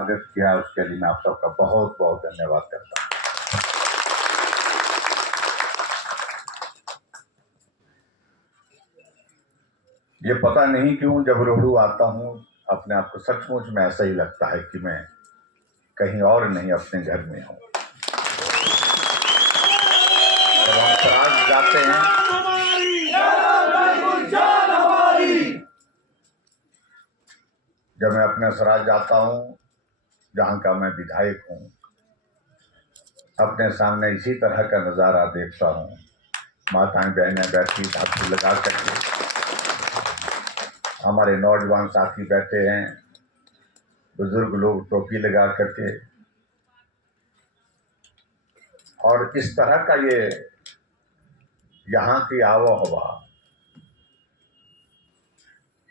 स्वागत किया, उसके लिए मैं आप सबका बहुत बहुत धन्यवाद करता हूँ। ये पता नहीं क्यों जब रोहड़ू आता हूँ अपने आप को सचमुच में ऐसा ही लगता है कि मैं कहीं और नहीं अपने घर में हूँ। जब हम सराज जाते हैं, जब मैं अपने सराज जाता हूँ जहाँ का मैं विधायक हूँ, अपने सामने इसी तरह का नज़ारा देखता हूँ। माताएं बहनें बैठी धातु लगा करके, हमारे नौजवान साथी बैठे हैं, बुजुर्ग लोग टोपी लगा करके, और इस तरह का ये यहाँ की आबो हवा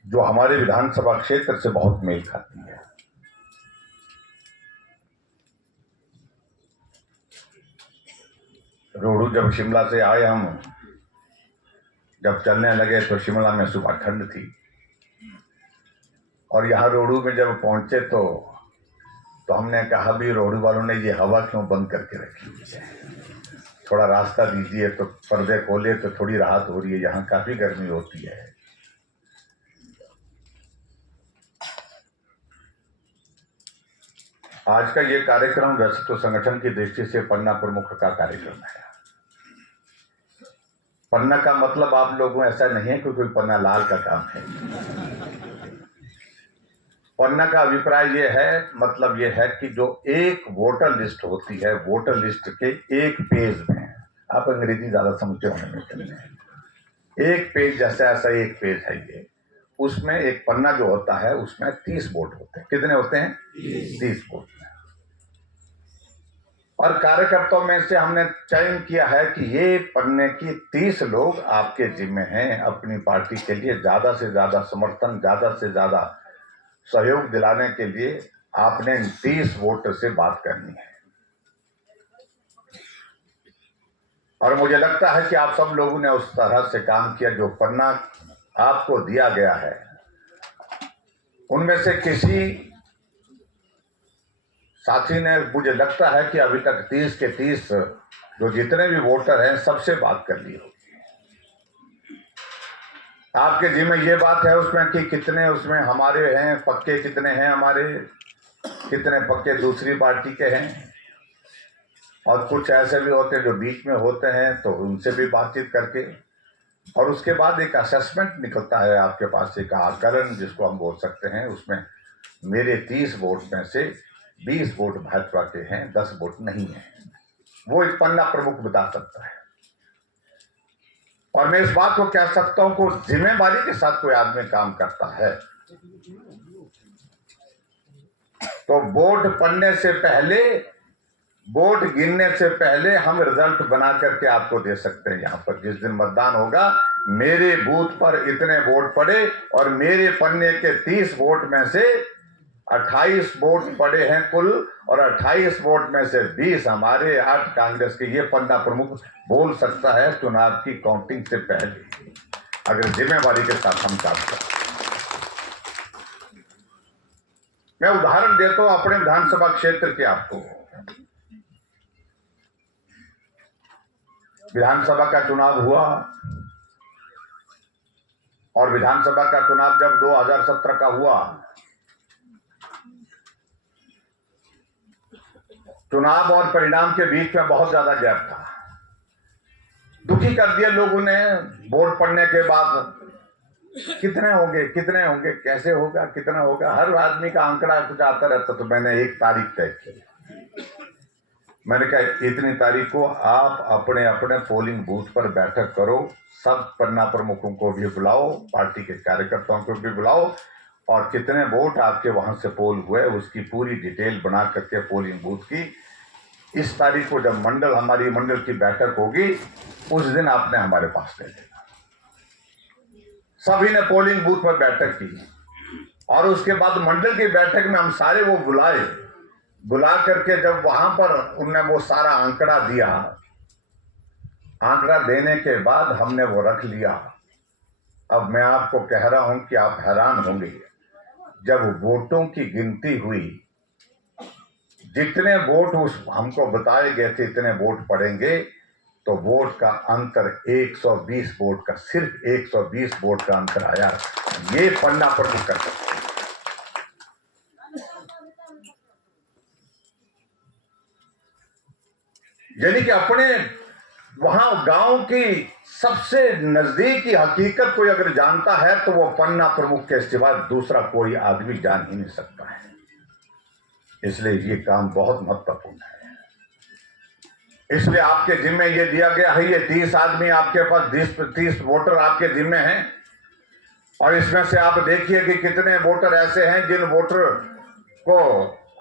जो हमारे विधानसभा क्षेत्र से बहुत मेल खाती है। रोहड़ू जब शिमला से आए हम, जब चलने लगे तो शिमला में सुबह ठंड थी, और यहाँ रोहड़ू में जब पहुंचे तो हमने कहा भी रोहड़ू वालों ने ये हवा क्यों बंद करके रखी हुई है, थोड़ा रास्ता दीजिए। तो पर्दे खोले तो थोड़ी राहत हो रही है, यहाँ काफी गर्मी होती है। आज का ये कार्यक्रम वैसे तो संगठन की दृष्टि से पन्ना प्रमुख का कार्यक्रम है। पन्ना का मतलब आप लोगों ऐसा नहीं है कि कोई पन्ना लाल का काम है। पन्ना का अभिप्राय ये है, मतलब ये है कि जो एक वोटर लिस्ट होती है, वोटर लिस्ट के एक पेज में, आप अंग्रेजी ज्यादा समझते होने में चले हैं, एक पेज जैसा ऐसा एक पेज है ये, उसमें एक पन्ना जो होता है उसमें 30 वोट होते हैं। कितने होते हैं? 30 वोट। और कार्यकर्ताओं में से हमने चयन किया है कि ये पन्ने की 30 लोग आपके जिम्मे हैं। अपनी पार्टी के लिए ज्यादा से ज्यादा समर्थन, ज्यादा से ज्यादा सहयोग दिलाने के लिए आपने 30 वोट से बात करनी है। और मुझे लगता है कि आप सब लोगों ने उस तरह से काम किया। जो पन्ना आपको दिया गया है उनमें से किसी साथी ने, मुझे लगता है कि अभी तक 30 के 30 जो जितने भी वोटर हैं सबसे बात कर ली होगी। आपके जिम्मे ये बात है उसमें कि कितने उसमें हमारे हैं पक्के, कितने हैं हमारे, कितने पक्के दूसरी पार्टी के हैं, और कुछ ऐसे भी होते हैं जो बीच में होते हैं, तो उनसे भी बातचीत करके, और उसके बाद एक असेसमेंट निकलता है आपके पास, एक आकलन जिसको हम बोल सकते हैं। उसमें मेरे 30 वोट में से 20 वोट भाजपा के हैं, 10 वोट नहीं है। वो एक पन्ना प्रमुख बता सकता है। और मैं इस बात को कह सकता हूं कि जिम्मेदारी के साथ कोई आदमी काम करता है तो वोट पड़ने से पहले, वोट गिनने से पहले हम रिजल्ट बना करके आपको दे सकते हैं। यहाँ पर जिस दिन मतदान होगा, मेरे बूथ पर इतने वोट पड़े और मेरे पन्ने के 30 वोट में से 28 वोट पड़े हैं कुल, और 28 वोट में से 20 हमारे, 8 कांग्रेस के। ये पन्ना प्रमुख बोल सकता है चुनाव की काउंटिंग से पहले, अगर जिम्मेवारी के साथ हम काम करें। मैं उदाहरण देता हूं अपने विधानसभा क्षेत्र के आपको। विधानसभा का चुनाव हुआ, और विधानसभा का चुनाव जब 2017 का हुआ, चुनाव और परिणाम के बीच में बहुत ज्यादा गैप था। दुखी कर दिया लोगों ने वोट पड़ने के बाद। कितने होंगे, कितने होंगे, कैसे होगा, कितना होगा, हर आदमी का आंकड़ा कुछ आता रहता। तो मैंने एक तारीख तय की। मैंने कहा इतनी तारीख को आप अपने अपने पोलिंग बूथ पर बैठक करो, सब पन्ना प्रमुखों को भी बुलाओ, पार्टी के कार्यकर्ताओं को भी बुलाओ, और कितने वोट आपके वहां से पोल हुए उसकी पूरी डिटेल बना करके पोलिंग बूथ की, इस तारीख को जब मंडल, हमारी मंडल की बैठक होगी, उस दिन आपने हमारे पास ले लेना। सभी ने पोलिंग बूथ पर बैठक की, और उसके बाद मंडल की बैठक में हम सारे वो बुला करके जब वहां पर उनने वो सारा आंकड़ा दिया, आंकड़ा देने के बाद हमने वो रख लिया। अब मैं आपको कह रहा हूं कि आप हैरान होंगे, जब वोटों की गिनती हुई जितने वोट उस हमको बताए गए थे इतने वोट पड़ेंगे, तो वोट का अंतर 120 वोट का, सिर्फ 120 वोट का अंतर आया। ये पन्ना प्रमुख कर सकते। यानी कि अपने वहां गांव की सबसे नजदीक की हकीकत कोई अगर जानता है तो वो पन्ना प्रमुख के सिवा दूसरा कोई आदमी जान ही नहीं सकता है। इसलिए ये काम बहुत महत्वपूर्ण है। इसलिए आपके जिम्मे ये दिया गया है, ये 30 आदमी आपके पास, 30 वोटर आपके जिम्मे हैं, और इसमें से आप देखिए कि कितने वोटर ऐसे हैं जिन वोटर को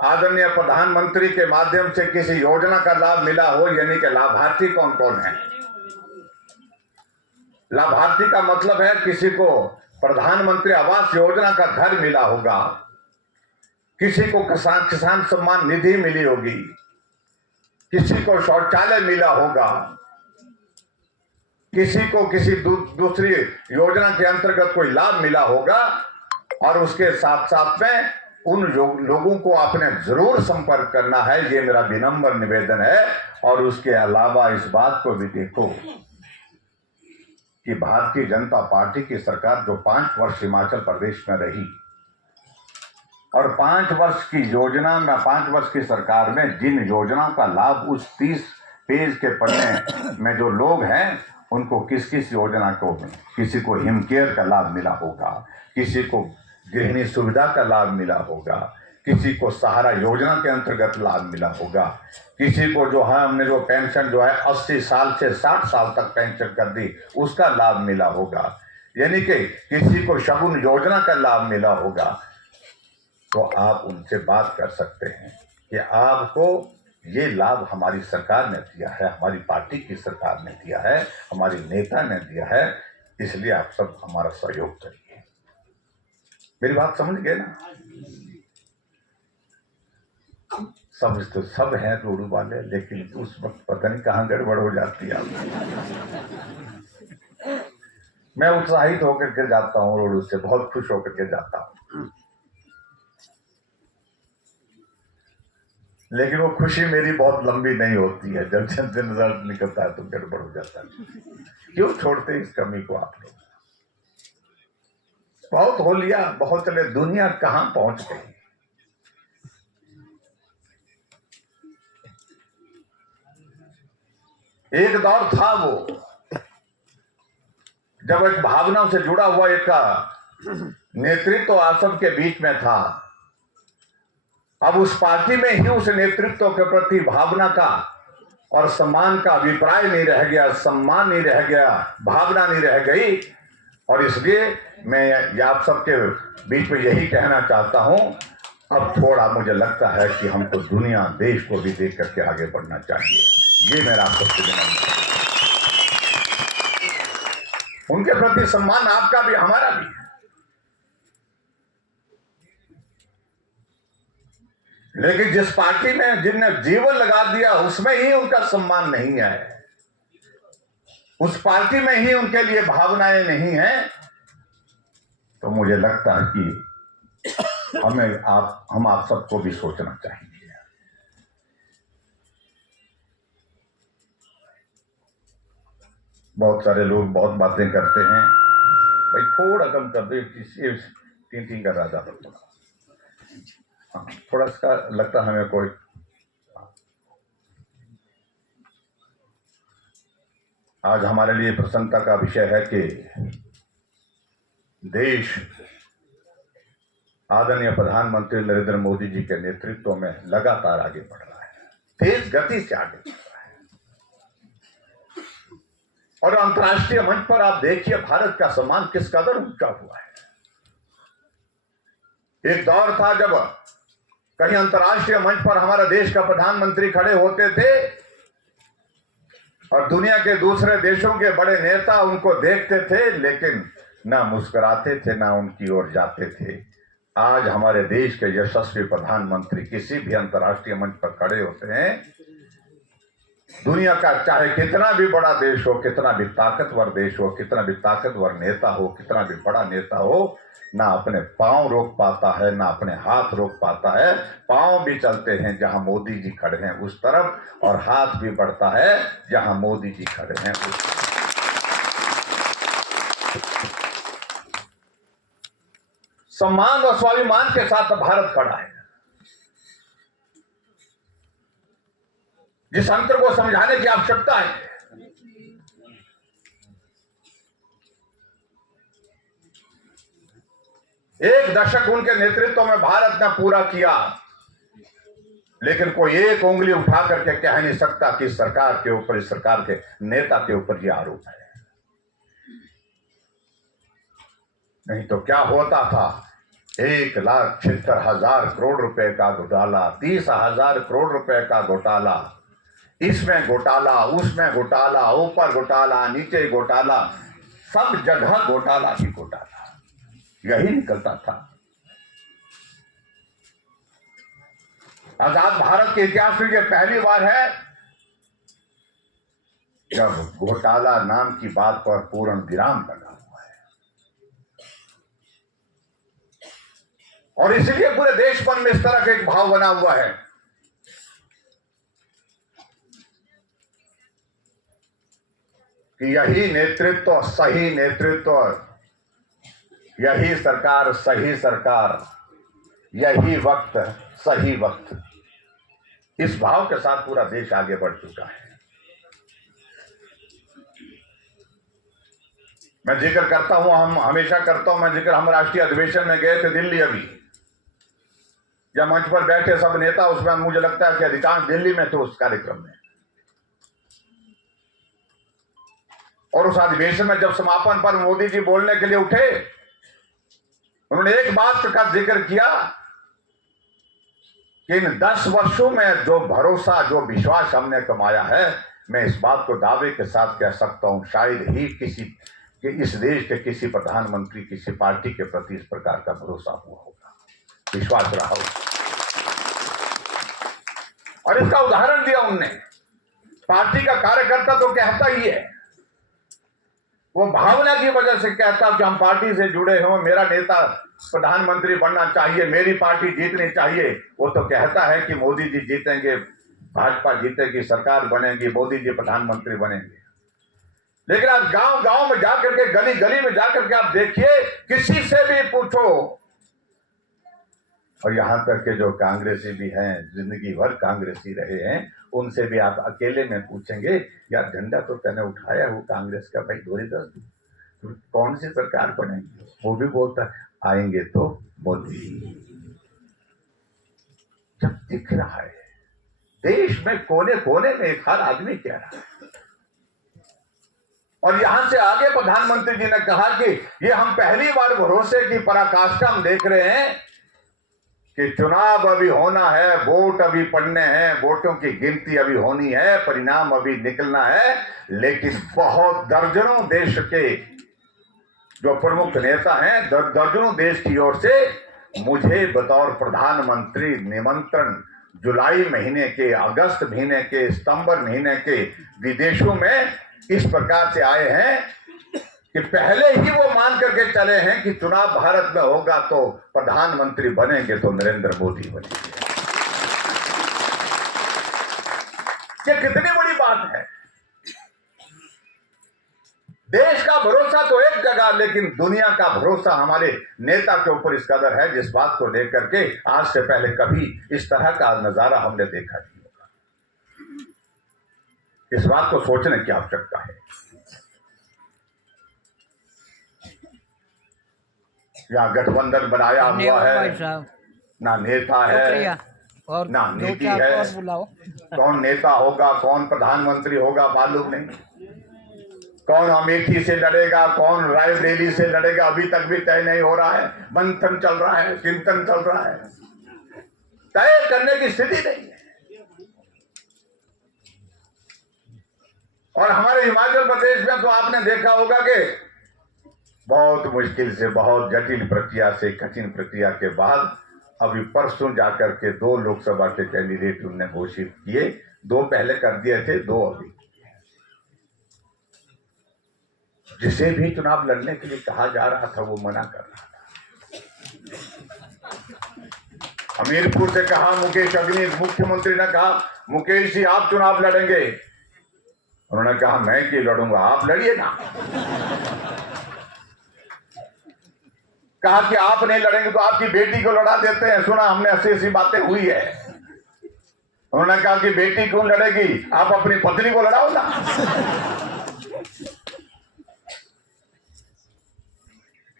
आदरणीय प्रधानमंत्री के माध्यम से किसी योजना का लाभ मिला हो। यानी कि लाभार्थी कौन कौन है? लाभार्थी का मतलब है किसी को प्रधानमंत्री आवास योजना का घर मिला होगा, किसी को किसान सम्मान निधि मिली होगी, किसी को शौचालय मिला होगा, किसी को किसी दूसरी योजना के अंतर्गत कोई लाभ मिला होगा। और उसके साथ साथ में उन लोगों को आपने जरूर संपर्क करना है, ये मेरा विनम्र निवेदन है। और उसके अलावा इस बात को भी देखो कि भारतीय जनता पार्टी की सरकार जो 5 वर्ष हिमाचल प्रदेश में रही, और 5 वर्ष की योजना में, 5 वर्ष की सरकार में जिन योजनाओं का लाभ उस 30 पेज के पन्ने में जो लोग हैं उनको किस किस योजना को, किसी को हिमकेयर का लाभ मिला होगा, किसी को गृहिणी सुविधा का लाभ मिला होगा, किसी को सहारा योजना के अंतर्गत लाभ मिला होगा, किसी को जो है हमने जो पेंशन जो है 80 साल से 60 साल तक पेंशन कर दी उसका लाभ मिला होगा, यानी कि किसी को शगुन योजना का लाभ मिला होगा। तो आप उनसे बात कर सकते हैं कि आपको ये लाभ हमारी सरकार ने दिया है, हमारी पार्टी की सरकार ने दिया है, हमारे नेता ने दिया है, इसलिए आप सब हमारा सहयोग करिए। मेरी बात समझ गए ना? सब हैं रोडू वाले, लेकिन उस वक्त पता नहीं कहाँ गड़बड़ हो जाती है। मैं उत्साहित होकर के जाता हूँ रोडू से, बहुत खुश होकर के जाता हूँ, लेकिन वो खुशी मेरी बहुत लंबी नहीं होती है। जब जब रिजल्ट निकलता है तो गड़बड़ हो जाता है। क्यों छोड़ते इस कमी को आप लोग? बहुत हो लिया, बहुत चले, दुनिया कहां पहुंच गई। एक दौर था वो जब एक भावनाओं से जुड़ा हुआ एक नेतृत्व आप सबके बीच में था। अब उस पार्टी में ही उस नेतृत्व के प्रति भावना का और सम्मान का अभिप्राय नहीं रह गया, सम्मान नहीं रह गया, भावना नहीं रह गई। और इसलिए मैं आप सबके बीच में यही कहना चाहता हूं, अब थोड़ा मुझे लगता है कि हमको दुनिया देश को भी देख करके आगे बढ़ना चाहिए। ये मेरा आप सबसे विनम्र है। उनके प्रति सम्मान आपका भी हमारा भी है, लेकिन जिस पार्टी में जिनने जीवन लगा दिया उसमें ही उनका सम्मान नहीं है, उस पार्टी में ही उनके लिए भावनाएं नहीं हैं। तो मुझे लगता है कि हम आप सबको भी सोचना चाहिए। बहुत सारे लोग बहुत बातें करते हैं, भाई थोड़ा कम कर दो, तीन कर रहा था थोड़ा। हाँ, थोड़ा सा लगता है हमें कोई। आज हमारे लिए प्रसन्नता का विषय है कि देश आदरणीय प्रधानमंत्री नरेंद्र मोदी जी के नेतृत्व में लगातार आगे बढ़ रहा है, तेज गति से आगे बढ़ रहा है। और अंतर्राष्ट्रीय मंच पर आप देखिए भारत का सम्मान किस कदर ऊंचा हुआ है। एक दौर था जब कहीं अंतर्राष्ट्रीय मंच पर हमारा देश का प्रधानमंत्री खड़े होते थे और दुनिया के दूसरे देशों के बड़े नेता उनको देखते थे, लेकिन ना मुस्कुराते थे, ना उनकी ओर जाते थे। आज हमारे देश के यशस्वी प्रधानमंत्री किसी भी अंतर्राष्ट्रीय मंच पर खड़े होते हैं दुनिया का चाहे कितना भी बड़ा देश हो, कितना भी ताकतवर देश हो, कितना भी ताकतवर नेता हो, कितना भी बड़ा नेता हो, ना अपने पांव रोक पाता है, ना अपने हाथ रोक पाता है। पांव भी चलते हैं जहां मोदी जी खड़े हैं उस तरफ, और हाथ भी बढ़ता है जहां मोदी जी खड़े हैं उस तरफ। सम्मान और स्वाभिमान के साथ भारत खड़ा है। जिस अंतर को समझाने की आवश्यकता है, एक दशक उनके नेतृत्व में भारत ने पूरा किया, लेकिन कोई एक उंगली उठा करके कह नहीं सकता कि सरकार के ऊपर, इस सरकार के नेता के ऊपर यह आरोप है। नहीं तो क्या होता था, 1,76,000 करोड़ रुपए का घोटाला, 30,000 करोड़ रुपए का घोटाला, इसमें घोटाला, उसमें घोटाला, ऊपर घोटाला, नीचे घोटाला, सब जगह घोटाला ही घोटाला, यही निकलता था। आजाद भारत के इतिहास में यह पहली बार है जब घोटाला नाम की बात पर पूर्ण विराम लगा हुआ है, और इसलिए पूरे देश पर में इस तरह का एक भाव बना हुआ है कि यही नेतृत्व सही नेतृत्व, यही सरकार सही सरकार, यही वक्त सही वक्त, इस भाव के साथ पूरा देश आगे बढ़ चुका है। मैं जिक्र करता हूं, हम हमेशा करता हूं मैं जिक्र, हम राष्ट्रीय अधिवेशन में गए थे दिल्ली अभी, जब मंच पर बैठे सब नेता, उसमें मुझे लगता है कि अधिकांश दिल्ली में थे उस कार्यक्रम में, और उस अधिवेशन में जब समापन पर मोदी जी बोलने के लिए उठे, उन्होंने एक बात का जिक्र किया कि इन 10 वर्षों में जो भरोसा, जो विश्वास हमने कमाया है, मैं इस बात को दावे के साथ कह सकता हूं, शायद ही किसी कि इस देश के किसी प्रधानमंत्री, किसी पार्टी के प्रति इस प्रकार का भरोसा हुआ होगा, विश्वास रहा होगा। और इसका उदाहरण दिया उनने। पार्टी का कार्यकर्ता तो कहता ही है, वो भावना की वजह से कहता कि हम पार्टी से जुड़े हो, मेरा नेता प्रधानमंत्री बनना चाहिए, मेरी पार्टी जीतनी चाहिए। वो तो कहता है कि मोदी जी जीतेंगे, भाजपा जीतेगी, सरकार बनेगी, मोदी जी प्रधानमंत्री बनेंगे। लेकिन आप गांव गांव में जाकर के, गली गली में जाकर के आप देखिए, किसी से भी पूछो, और यहां तक के जो कांग्रेसी भी हैं, जिंदगी भर कांग्रेसी रहे हैं, उनसे भी आप अकेले में पूछेंगे, यार झंडा तो तैने उठाया वो कांग्रेस का, भाई धोरी दस तो कौन सी सरकार बनेगी? वो भी बोलता है आएंगे तो मोदी। जब दिख रहा है देश में कोने कोने में एक हर आदमी कह रहा है, और यहां से आगे प्रधानमंत्री जी ने कहा कि ये हम पहली बार भरोसे की पराकाष्ठा हम देख रहे हैं कि चुनाव अभी होना है, वोट अभी पड़ने हैं, वोटों की गिनती अभी होनी है, परिणाम अभी निकलना है, लेकिन बहुत दर्जनों देश के जो प्रमुख नेता हैं, दर्जनों देश की ओर से मुझे बतौर प्रधानमंत्री निमंत्रण जुलाई महीने के, अगस्त महीने के, सितंबर महीने के विदेशों में इस प्रकार से आए हैं कि पहले ही वो मान करके चले हैं कि चुनाव भारत में होगा तो प्रधानमंत्री बनेंगे तो नरेंद्र मोदी बनेंगे। ये कितनी बड़ी बात है। देश का भरोसा तो एक जगह, लेकिन दुनिया का भरोसा हमारे नेता के ऊपर इस कदर है, जिस बात को लेकर के आज से पहले कभी इस तरह का नजारा हमने देखा नहीं होगा। इस बात को सोचने की आवश्यकता है। यहाँ गठबंधन बनाया हुआ है, ना नेता है और ना नीति है, कौन नेता होगा, कौन प्रधानमंत्री होगा मालूम नहीं, कौन अमेठी से लड़ेगा, कौन रायबरेली से लड़ेगा, अभी तक भी तय नहीं हो रहा है। मंथन चल रहा है, चिंतन चल रहा है, तय करने की स्थिति नहीं है। और हमारे हिमाचल प्रदेश में तो आपने देखा होगा कि बहुत मुश्किल से, बहुत जटिल प्रक्रिया से, कठिन प्रक्रिया के बाद अभी परसों जाकर के 2 लोकसभा के कैंडिडेट उन्होंने घोषित किए, 2 पहले कर दिए थे, 2 अभी। जिसे भी चुनाव लड़ने के लिए कहा जा रहा था वो मना कर रहा था। हमीरपुर से कहा मुकेश अग्नि, मुख्यमंत्री ने कहा मुकेश जी आप चुनाव लड़ेंगे। उन्होंने कहा मैं क्यों लड़ूंगा, आप लड़िए ना। कहा कि आप नहीं लड़ेंगे तो आपकी बेटी को लड़ा देते हैं, सुना हमने ऐसी बातें हुई है। उन्होंने कहा कि बेटी क्यों लड़ेगी, आप अपनी पत्नी को लड़ाओ ना।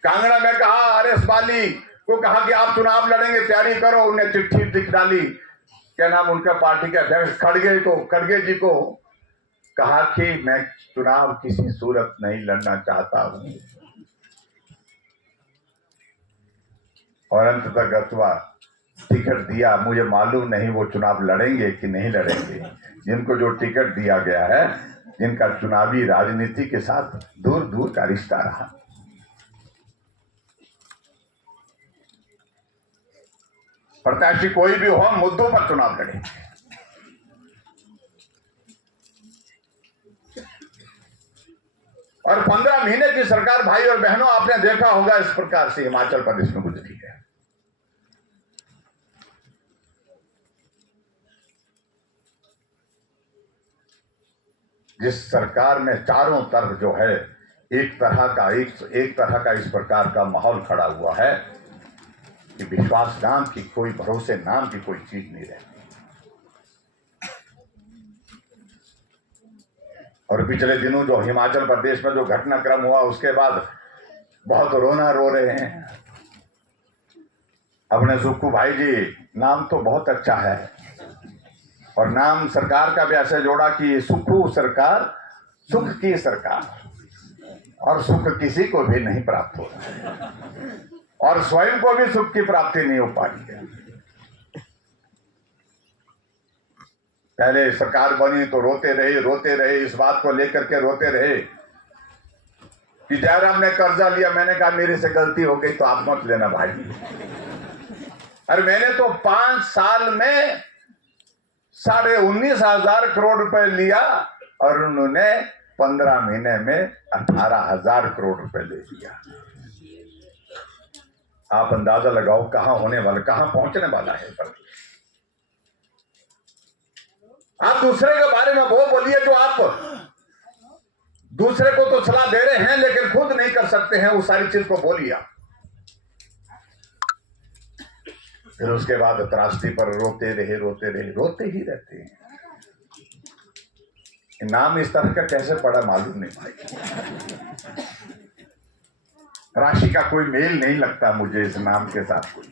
कांगड़ा में कहा आरएस बाली को कहा कि आप चुनाव लड़ेंगे, तैयारी करो। उन्हें चिट्ठी लिख डाली, क्या नाम उनका पार्टी के अध्यक्ष खड़गे जी को कहा कि मैं चुनाव किसी सूरत नहीं लड़ना चाहता हूं। और अंततः गतवा टिकट दिया, मुझे मालूम नहीं वो चुनाव लड़ेंगे कि नहीं लड़ेंगे। जिनको जो टिकट दिया गया है, जिनका चुनावी राजनीति के साथ दूर दूर का रिश्ता रहा। प्रत्याशी कोई भी हो, मुद्दों पर चुनाव लड़ेंगे। और 15 महीने की सरकार भाई और बहनों आपने देखा होगा इस प्रकार से हिमाचल प्रदेश में गुजरी है। जिस सरकार में चारों तरफ जो है एक तरह का इस प्रकार का माहौल खड़ा हुआ है कि विश्वास नाम की कोई, भरोसे नाम की कोई चीज नहीं रहती। और पिछले दिनों जो हिमाचल प्रदेश में जो घटनाक्रम हुआ उसके बाद बहुत रोना रो रहे हैं। अपने सुक्खू भाई जी, नाम तो बहुत अच्छा है और नाम सरकार का भी ऐसे जोड़ा कि सुक्खू सरकार, सुख की सरकार, और सुख किसी को भी नहीं प्राप्त हो रहा और स्वयं को भी सुख की प्राप्ति नहीं हो पाई है। पहले सरकार बनी तो रोते रहे, इस बात को लेकर के रोते रहे कि जयराम ने कर्जा लिया। मैंने कहा मेरे से गलती हो गई तो आप मत लेना भाई। अरे मैंने तो 5 साल में 19,500 करोड़ रुपए लिया और उन्होंने 15 महीने में 18,000 करोड़ रुपए ले लिया। आप अंदाजा लगाओ कहां होने वाला, कहां पहुंचने वाला है। आप दूसरे के बारे में वो बोलिए जो आप दूसरे को तो सलाह दे रहे हैं लेकिन खुद नहीं कर सकते हैं, उस सारी चीज को बोलिए। फिर उसके बाद त्रासदी पर रोते ही रहते हैं। नाम इस तरह का कैसे पड़ा मालूम नहीं भाई। राशि का कोई मेल नहीं लगता मुझे इस नाम के साथ। कोई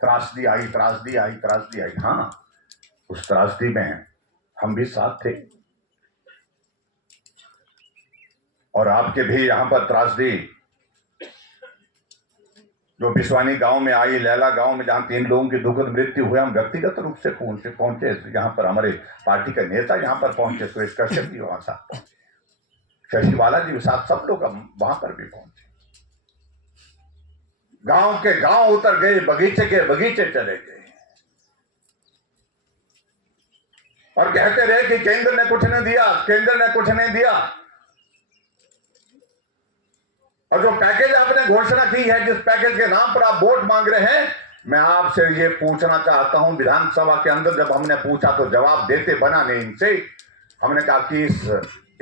त्रासदी आई। हाँ, उस त्रासदी में हम भी साथ थे और आपके भी यहां पर त्रासदी जो बिस्वानी गांव में आई, लैला गांव में जहां 3 लोगों की दुखद मृत्यु हुई, हम व्यक्तिगत रूप से पहुंचे। यहां पर हमारे पार्टी के नेता यहां पर पहुंचे, सुरेश कश्यप जी वहां साथ पहुंचे, शशि वाला जी साथ, सब लोग वहां पर भी पहुंचे। गांव के गांव उतर गए, बगीचे के बगीचे चले गए और कहते रहे कि केंद्र ने कुछ नहीं दिया। और जो पैकेज आपने घोषणा की है, जिस पैकेज के नाम पर आप वोट मांग रहे हैं, मैं आपसे ये पूछना चाहता हूं, विधानसभा के अंदर जब हमने पूछा तो जवाब देते बना नहीं इनसे। हमने कहा कि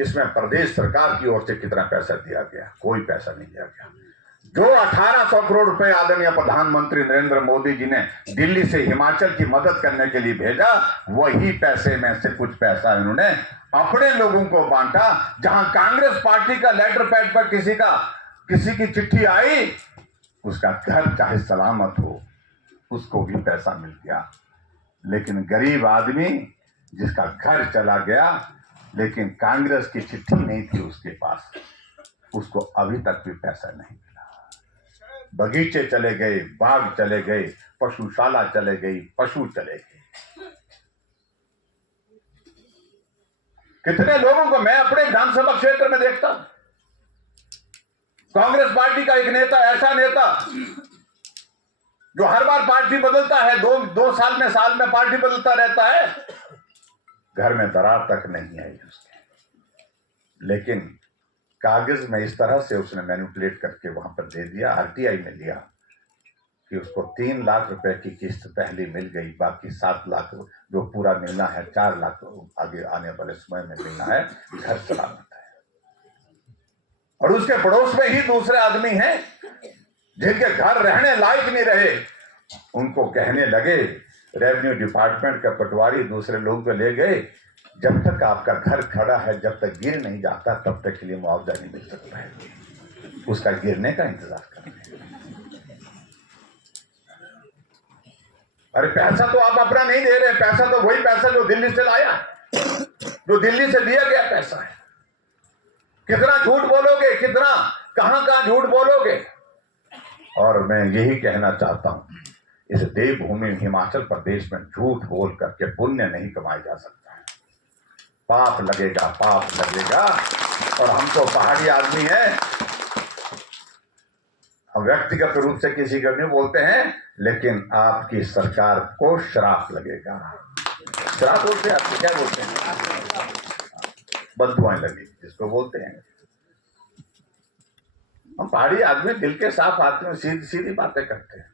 इसमें प्रदेश सरकार की ओर से कितना पैसा दिया गया? कोई पैसा नहीं दिया गया। जो 1800 करोड़ रुपए आदरणीय प्रधानमंत्री नरेंद्र मोदी जी ने दिल्ली से हिमाचल की मदद करने के लिए भेजा, वही पैसे में से कुछ पैसा इन्होंने अपने लोगों को बांटा। जहां कांग्रेस पार्टी का लेटर पैड पर किसी की चिट्ठी आई, उसका घर चाहे सलामत हो, उसको भी पैसा मिल गया। लेकिन गरीब आदमी जिसका घर चला गया लेकिन कांग्रेस की चिट्ठी नहीं थी उसके पास, उसको अभी तक भी पैसा नहीं मिला। बगीचे चले गए, बाग चले गए, पशुशाला चले गई, पशु चले गए। कितने लोगों को मैं अपने विधानसभा क्षेत्र में देखता हूं, कांग्रेस पार्टी का एक नेता, ऐसा नेता जो हर बार पार्टी बदलता है, दो साल में पार्टी बदलता रहता है, घर में दरार तक नहीं आई उसके, लेकिन कागज में इस तरह से उसने मैनिपुलेट करके वहां पर दे दिया, आरटीआई में लिया कि उसको 3 लाख रुपए की किस्त पहली मिल गई, बाकी 7 लाख जो पूरा मिलना है, 4 लाख आगे आने वाले समय में मिलना है, घर चलाना है। और उसके पड़ोस में ही दूसरे आदमी हैं जिनके घर रहने लायक नहीं रहे, उनको कहने लगे, रेवेन्यू डिपार्टमेंट का पटवारी दूसरे लोग को ले गए, जब तक आपका घर खड़ा है, जब तक गिर नहीं जाता, तब तक के लिए मुआवजा नहीं मिल सकता है, उसका गिरने का इंतजार कर रहे हैं। अरे पैसा तो आप अपना नहीं दे रहे, पैसा तो वही पैसा जो दिल्ली से लाया, जो दिल्ली से दिया गया पैसा है। कितना झूठ बोलोगे, कितना कहां झूठ बोलोगे। और मैं यही कहना चाहता हूं, इस देवभूमि हिमाचल प्रदेश में झूठ बोल करके पुण्य नहीं कमाया जा सकता है, पाप लगेगा, पाप लगेगा। और हम तो पहाड़ी आदमी हैं, हम व्यक्तिगत रूप से किसी को नहीं बोलते हैं, लेकिन आपकी सरकार को श्राप लगेगा। श्राप बोलते हैं, आपको क्या बोलते हैं, बददुआएं लगेगी जिसको बोलते हैं। हम पहाड़ी आदमी, दिल के साफ आदमी, सीधी सीधी बातें करते हैं।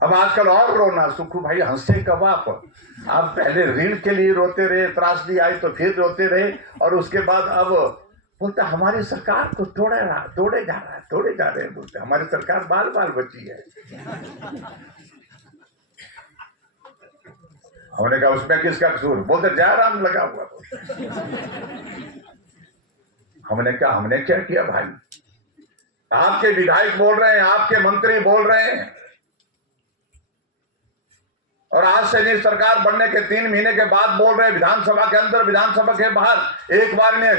अब आजकल और रोना, सुखू भाई हंसे कब आप पहले ऋण के लिए रोते रहे, त्रासदी आई तो फिर रोते रहे, और उसके बाद अब बोलते हमारी सरकार को तोड़े जा रहे हैं, बोलते हमारी सरकार बाल बाल बची है। हमने कहा उसमें किसका कसूर, बोलते जयराम लगा हुआ। हमने कहा हमने क्या किया भाई, आपके विधायक बोल रहे हैं, आपके मंत्री बोल रहे हैं, और आज से नहीं सरकार बनने के 3 महीने के बाद बोल रहे हैं, विधानसभा के अंदर, विधानसभा के बाहर, एक बार नहीं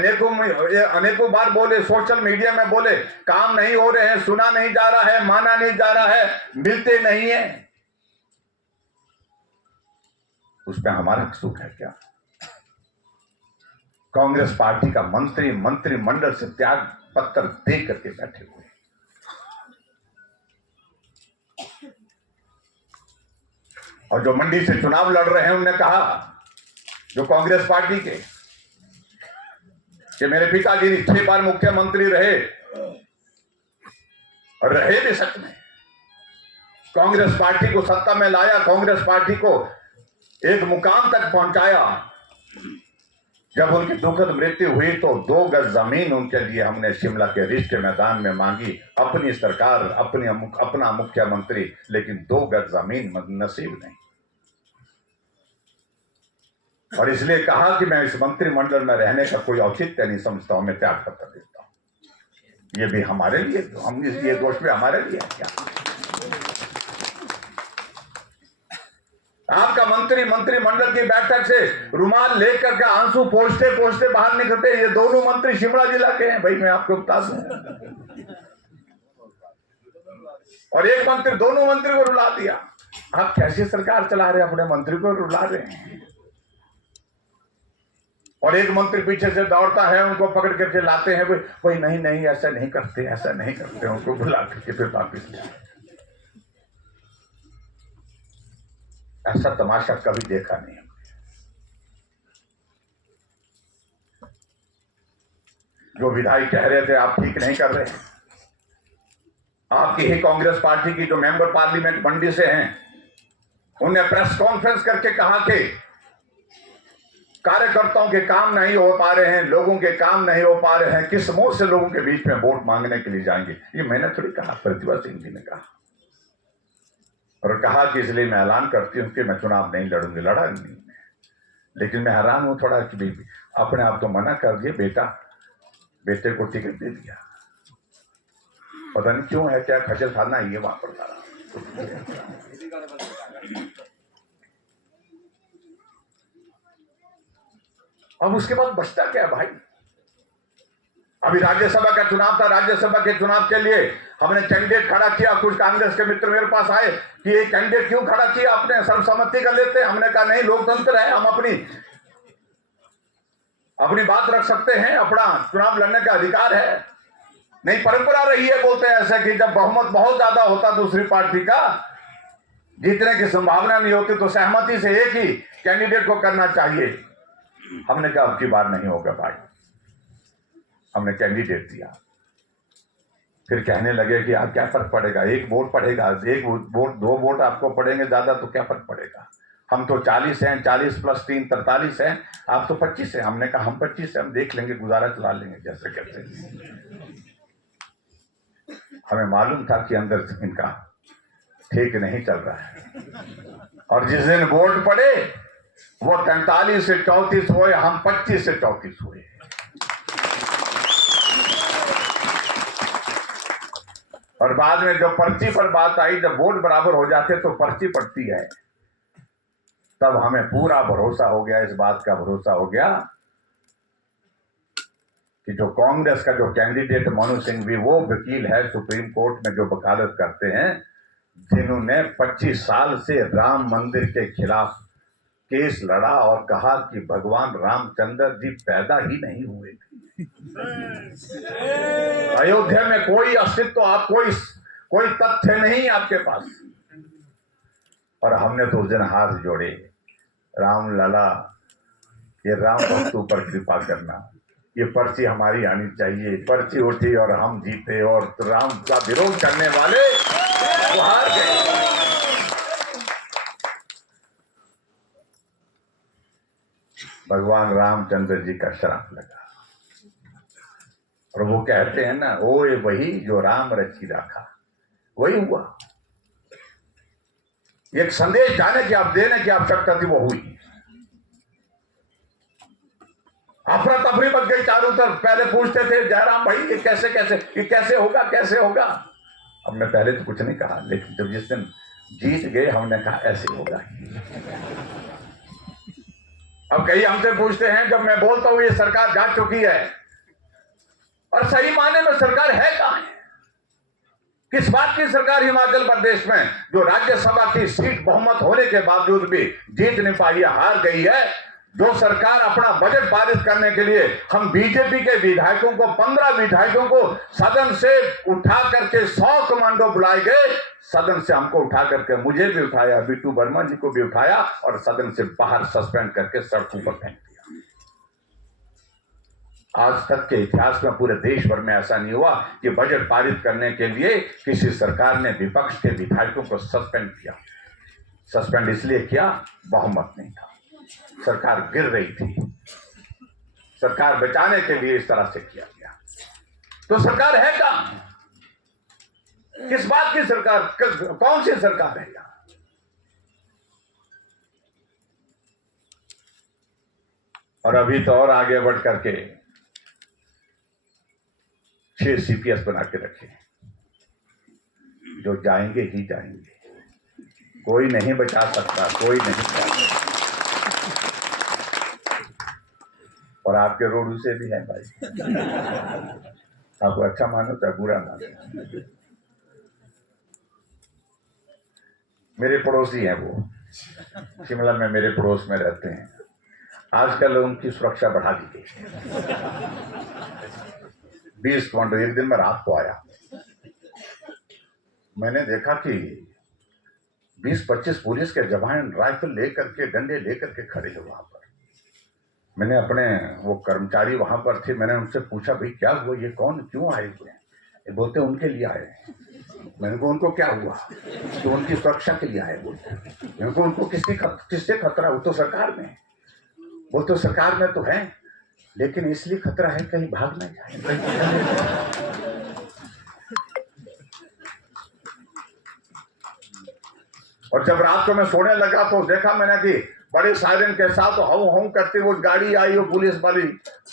अनेकों बार बोले, सोशल मीडिया में बोले, काम नहीं हो रहे हैं, सुना नहीं जा रहा है, माना नहीं जा रहा है, मिलते नहीं है। उसमें हमारा कसूर है क्या? कांग्रेस पार्टी का मंत्रिमंडल से त्याग पत्र दे करके बैठे हुए, और जो मंडी से चुनाव लड़ रहे हैं उन्होंने कहा, जो कांग्रेस पार्टी के, कि मेरे पिताजी 6 बार मुख्यमंत्री रहे, और रहे भी सच में, कांग्रेस पार्टी को सत्ता में लाया, कांग्रेस पार्टी को एक मुकाम तक पहुंचाया। जब उनकी दुखद मृत्यु हुई तो 2 गज जमीन उनके लिए हमने शिमला के रिज के मैदान में मांगी, अपनी सरकार, अपना मुख्यमंत्री, लेकिन 2 गज जमीन नसीब नहीं। और इसलिए कहा कि मैं इस मंत्रिमंडल में रहने का कोई औचित्य नहीं समझता हूं, मैं त्याग पत्र देता हूं। ये भी हमारे लिए, हम ये दोष भी हमारे लिए है क्या? आपका मंत्रिमंडल की बैठक से रुमाल लेकर के आंसू पोंछते बाहर निकलते, ये दोनों मंत्री शिमला जिला के हैं भाई, मैं आपको बता दूं। और एक मंत्री दोनों मंत्री को रुला दिया। आप कैसी सरकार चला रहे हैं, अपने मंत्री को रुला रहे हैं। और एक मंत्री पीछे से दौड़ता है, उनको पकड़ करके लाते हैं, कोई नहीं ऐसा नहीं करते, उनको बुला करके फिर वापिस ले आए। ऐसा तमाशा कभी देखा नहीं। जो विधायक कह रहे थे आप ठीक नहीं कर रहे, आपकी ही कांग्रेस पार्टी की जो मेंबर पार्लियामेंट मंडी से हैं, उन्हें प्रेस कॉन्फ्रेंस करके कहा कि कार्यकर्ताओं के काम नहीं हो पा रहे हैं, लोगों के काम नहीं हो पा रहे हैं, किस मुंह से लोगों के बीच में वोट मांगने के लिए जाएंगे। ये मैंने थोड़ी कहा, प्रतिभा सिंह जी ने कहा, और कहा कि इसलिए मैं ऐलान करती हूं कि मैं चुनाव नहीं लड़ूंगी। लड़ा नहीं, लेकिन मैं हैरान हूं थोड़ा कि अपने आप तो मना कर दिए, बेटे को टिकट दे दिया। पता नहीं क्यों है, क्या खजल खाना है ये वहां पर था। अब उसके बाद बचता क्या भाई? अभी राज्यसभा का चुनाव था, राज्यसभा के चुनाव के लिए हमने कैंडिडेट खड़ा किया। कुछ कांग्रेस के मित्र मेरे पास आए कि ये कैंडिडेट क्यों खड़ा किया आपने, सर्वसम्मति कर लेते। हमने कहा नहीं, लोकतंत्र है, हम अपनी बात रख सकते हैं, अपना चुनाव लड़ने का अधिकार है। नहीं, परंपरा रही है, बोलते हैं ऐसा कि जब बहुमत बहुत ज्यादा होता दूसरी पार्टी का, जीतने की संभावना नहीं होती, तो सहमति से एक ही कैंडिडेट को करना चाहिए। हमने कहा अब की बार नहीं होगा भाई, हमने कैंडिडेट दिया। फिर कहने लगे कि यार क्या फर्क पड़ेगा, एक वोट पड़ेगा, एक वोट, दो वोट आपको पड़ेंगे ज्यादा, तो क्या फर्क पड़ेगा, हम तो 40 हैं, 40 + 3 43 हैं, आप तो 25 हैं। हमने कहा हम 25 हैं, हम देख लेंगे, गुजारा चला लेंगे जैसे करते। हमें मालूम था कि अंदर इनका ठीक नहीं चल रहा है। और जिस दिन वोट पड़े वो 43 से 34 हुए, हम 25 से 34 हुए। और बाद में जब पर्ची पर बात आई, जब वोट बराबर हो जाते तो पर्ची पड़ती है, तब हमें पूरा भरोसा हो गया, इस बात का भरोसा हो गया कि जो कांग्रेस का जो कैंडिडेट मनु सिंघवी, वो वकील है सुप्रीम कोर्ट में जो वकालत करते हैं, जिन्होंने 25 साल से राम मंदिर के खिलाफ केस लड़ा और कहा कि भगवान रामचंद्र जी पैदा ही नहीं हुए थे, अयोध्या में कोई अस्तित्व, आप कोई तथ्य नहीं आपके पास। और हमने तो उस दिन हाथ जोड़े, राम लला, ये राम भक्तों पर कृपा करना, ये पर्ची हमारी आनी चाहिए। पर्ची उठी और हम जीते, और राम का विरोध करने वाले वो हार गए। भगवान रामचंद्र जी का श्राप लगा। और वो कहते हैं ना, ओए वही जो राम रची रखा, वही हुआ। एक संदेश जाने की, आप देने की आवश्यकता थी, वो हुई। अफरा तफरी बच गई चारों तरफ। पहले पूछते थे जयराम भाई ये कैसे होगा, कैसे होगा। हमने पहले तो कुछ नहीं कहा, लेकिन जब जिस दिन जीत गए हमने कहा ऐसे होगा। अब कई हमसे पूछते हैं, जब मैं बोलता हूं ये सरकार जा चुकी है, और सही मायने में सरकार है कहां? किस बात की सरकार हिमाचल प्रदेश में, जो राज्यसभा की सीट बहुमत होने के बावजूद भी जीत नहीं पाई है, हार गई है। जो सरकार अपना बजट पारित करने के लिए हम बीजेपी के विधायकों को, 15 विधायकों को सदन से उठा करके 100 कमांडो बुलाए गए, सदन से हमको उठा करके, मुझे भी उठाया, बिट्टू वर्मा जी को भी उठाया, और सदन से बाहर सस्पेंड करके सड़कों पर फेंक दिया। आज तक के इतिहास में पूरे देश भर में ऐसा नहीं हुआ कि बजट पारित करने के लिए किसी सरकार ने विपक्ष के विधायकों को सस्पेंड किया। सस्पेंड इसलिए किया, बहुमत नहीं था, सरकार गिर रही थी, सरकार बचाने के लिए इस तरह से किया गया। तो सरकार है कहां? किस बात की सरकार, कौन सी सरकार है यहां? और अभी तो और आगे बढ़ करके 6 CPS बना के रखे, जो जाएंगे ही जाएंगे, कोई नहीं बचा सकता, कोई नहीं बचा सकता। और आपके रोड से भी है भाई, आपको अच्छा मानो चाहे बुरा मानो। मेरे पड़ोसी हैं वो, शिमला में मेरे पड़ोस में रहते हैं। आजकल उनकी सुरक्षा बढ़ा दी गई। 20 कमांडो, एक दिन में रात को आया, मैंने देखा कि 20-25 पुलिस के जवान राइफल लेकर के, डंडे लेकर के खड़े हैं वहां पर। मैंने अपने वो कर्मचारी वहां पर थे, मैंने उनसे पूछा भाई क्या हुआ, ये कौन, क्यों आए हुए हैं? ये बोलते उनके लिए आए हैं। मैंने कहा उनको क्या हुआ? तो उनकी सुरक्षा के लिए आए बोलते। मैंने कहा उनको किससे खतरा? वो तो सरकार में, वो तो सरकार में तो है, लेकिन इसलिए खतरा है कहीं भाग न जाए। और जब रात को मैं सोने लगा तो देखा मैंने कि बड़े सायरन के साथ हाउ हाउ करते वो गाड़ी आई, वो पुलिस वाली,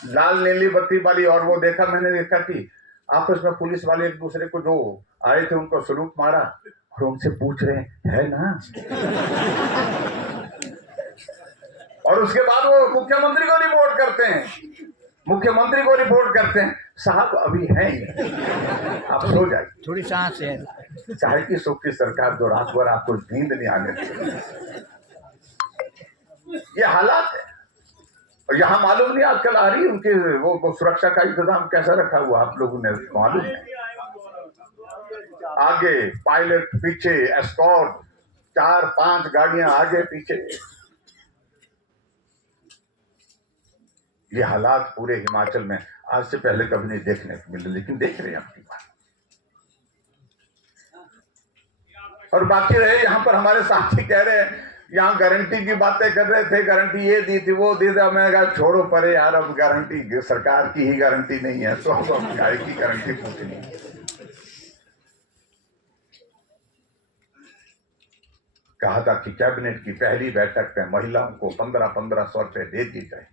लाल नीली बत्ती वाली। और वो देखा, मैंने देखा कि आपस में पुलिस वाले एक दूसरे को जो आए थे उनको सलूट मारा, और उनसे पूछ रहे है ना। और उसके बाद वो मुख्यमंत्री को रिपोर्ट करते हैं, मुख्यमंत्री को रिपोर्ट करते हैं, साहब अभी है आप सो जाइए, थोड़ी सांस है। चाहे की सुख की सरकार जो रात भर आपको नींद नहीं आने देती। ये हालात है। यहाँ मालूम नहीं आजकल आ रही उनके वो सुरक्षा का इंतजाम कैसा रखा हुआ आप लोगों ने मालूम है? आगे पायलट, पीछे एस्कॉर्ट, 4-5 गाड़ियां आगे पीछे। ये हालात पूरे हिमाचल में आज से पहले कभी नहीं देखने को मिले, लेकिन देख रहे हैं अपनी बात। और बाकी रहे यहाँ पर हमारे साथी कह रहे हैं, यहाँ गारंटी की बातें कर रहे थे, गारंटी ये दी थी वो दी थी। मैंने कहा छोड़ो परे यार, अब गारंटी सरकार की ही गारंटी नहीं है तो अब गाय की गारंटी पूछनी है। कहा था कि कैबिनेट की पहली बैठक में महिलाओं को 1500 रुपए दे दी जाए।